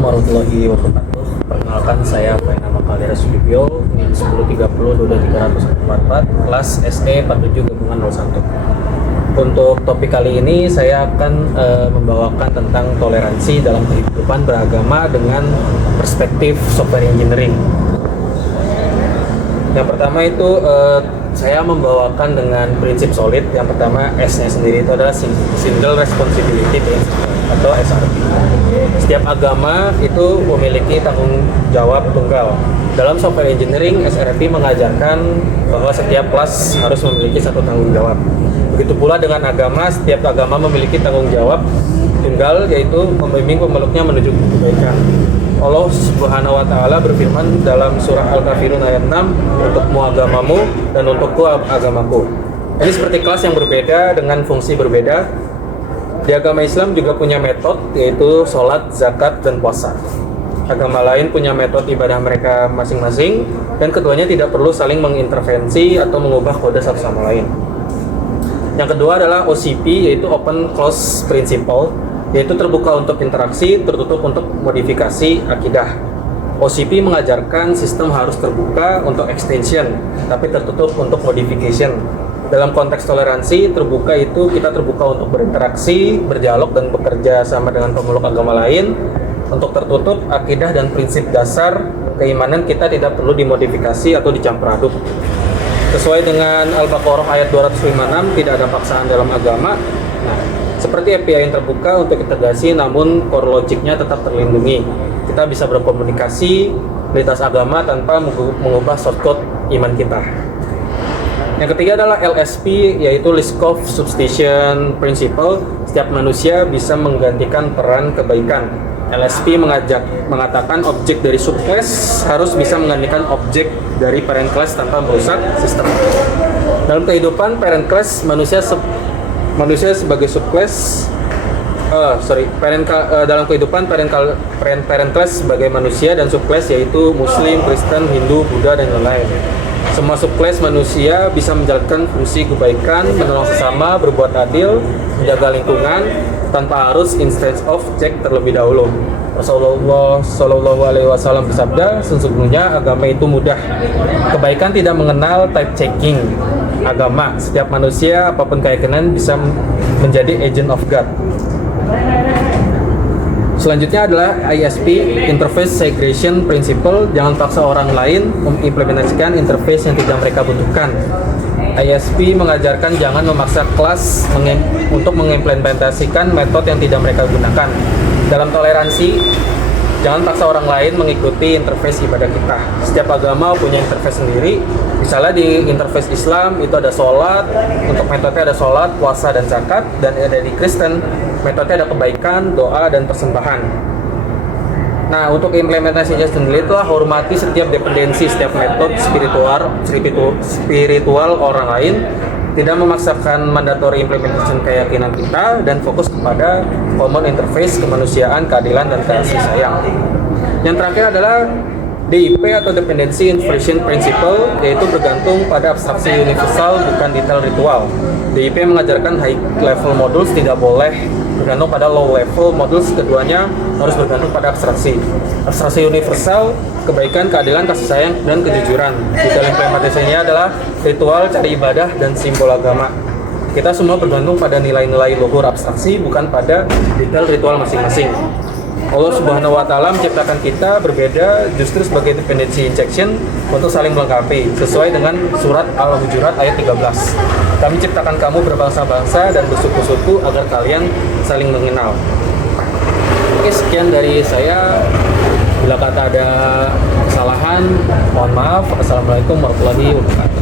warahmatullahi wabarakatuh. Perkenalkan, saya Fainama Kaldera Sudibyo, NIM 1030-2344, kelas SE 47 gabungan 01. Untuk topik kali ini saya akan membawakan tentang toleransi dalam kehidupan beragama dengan perspektif software engineering. Yang pertama itu saya membawakan dengan prinsip solid. Yang pertama, S-nya sendiri itu adalah Single Responsibility Principle atau SRP. Setiap agama itu memiliki tanggung jawab tunggal. Dalam software engineering, SRP mengajarkan bahwa setiap kelas harus memiliki satu tanggung jawab. Begitu pula dengan agama, setiap agama memiliki tanggung jawab tunggal, yaitu membimbing pemeluknya menuju kebaikan. Allah Subhanahu wa Ta'ala berfirman dalam surah Al-Kafirun ayat 6, "Untukmu agamamu dan untukku agamaku." Ini seperti kelas yang berbeda dengan fungsi berbeda. Di agama Islam juga punya metode, yaitu sholat, zakat, dan puasa. Agama lain punya metode ibadah mereka masing-masing, dan keduanya tidak perlu saling mengintervensi atau mengubah kode satu sama lain. Yang kedua adalah OCP, yaitu Open Close Principle, yaitu terbuka untuk interaksi, tertutup untuk modifikasi akidah. OCP mengajarkan sistem harus terbuka untuk extension, tapi tertutup untuk modification. Dalam konteks toleransi, terbuka itu kita terbuka untuk berinteraksi, berdialog, dan bekerja sama dengan pemeluk agama lain. Untuk tertutup, akidah dan prinsip dasar keimanan kita tidak perlu dimodifikasi atau dicampur aduk. Sesuai dengan Al-Baqarah ayat 256, tidak ada paksaan dalam agama. Seperti API yang terbuka untuk integrasi, namun core logiknya tetap terlindungi. Kita bisa berkomunikasi lintas agama tanpa mengubah shortcode iman kita. Yang ketiga adalah LSP, yaitu Liskov Substitution Principle. Setiap manusia bisa menggantikan peran kebaikan. LSP mengatakan objek dari subclass harus bisa menggantikan objek dari parent class tanpa merusak sistem. Dalam kehidupan parent class, manusia sebagai subclass, dalam kehidupan parent class sebagai manusia dan subclass yaitu Muslim, Kristen, Hindu, Buddha, dan lain-lain. Semua subclass manusia bisa menjalankan fungsi kebaikan, menolong sesama, berbuat adil, menjaga lingkungan tanpa harus instance of check terlebih dahulu. Rasulullah Shallallahu Alaihi Wasallam bersabda, sesungguhnya agama itu mudah. Kebaikan tidak mengenal type checking agama. Setiap manusia, apapun keyakinan, bisa menjadi agent of God. Selanjutnya adalah ISP, Interface Segregation Principle. Jangan paksa orang lain mengimplementasikan interface yang tidak mereka butuhkan. ISP mengajarkan jangan memaksa kelas untuk mengimplementasikan metode yang tidak mereka gunakan. Dalam toleransi, jangan paksa orang lain mengikuti interface ibadah kita. Setiap agama punya interface sendiri. Misalnya di interface Islam itu ada sholat, untuk metode ada sholat, puasa, dan zakat. Dan ada di Kristen, metode ada kebaikan, doa, dan persembahan. Nah, untuk implementasinya sendiri itulah hormati setiap dependensi, setiap metode spiritual orang lain. Tidak memaksakan mandatory implementation keyakinan kita, dan fokus kepada common interface, kemanusiaan, keadilan, dan kasih sayang. Yang terakhir adalah DIP atau Dependency Inversion Principle, yaitu bergantung pada abstraksi universal bukan detail ritual. DIP mengajarkan high level modules tidak boleh bergantung pada low level modules, keduanya harus bergantung pada abstraksi. Abstraksi universal, kebaikan, keadilan, kasih sayang, dan kejujuran. Detail implementasinya adalah ritual, cari ibadah, dan simbol agama. Kita semua bergantung pada nilai-nilai luhur abstraksi, bukan pada detail ritual masing-masing. Allah Subhanahu wa Ta'ala menciptakan kita berbeda justru sebagai dependency injection untuk saling melengkapi, sesuai dengan surat Al-Hujurat ayat 13. Kami ciptakan kamu berbangsa-bangsa dan bersuku-suku agar kalian saling mengenal. Oke, sekian dari saya. Bila kata ada kesalahan, mohon maaf. Assalamualaikum warahmatullahi wabarakatuh.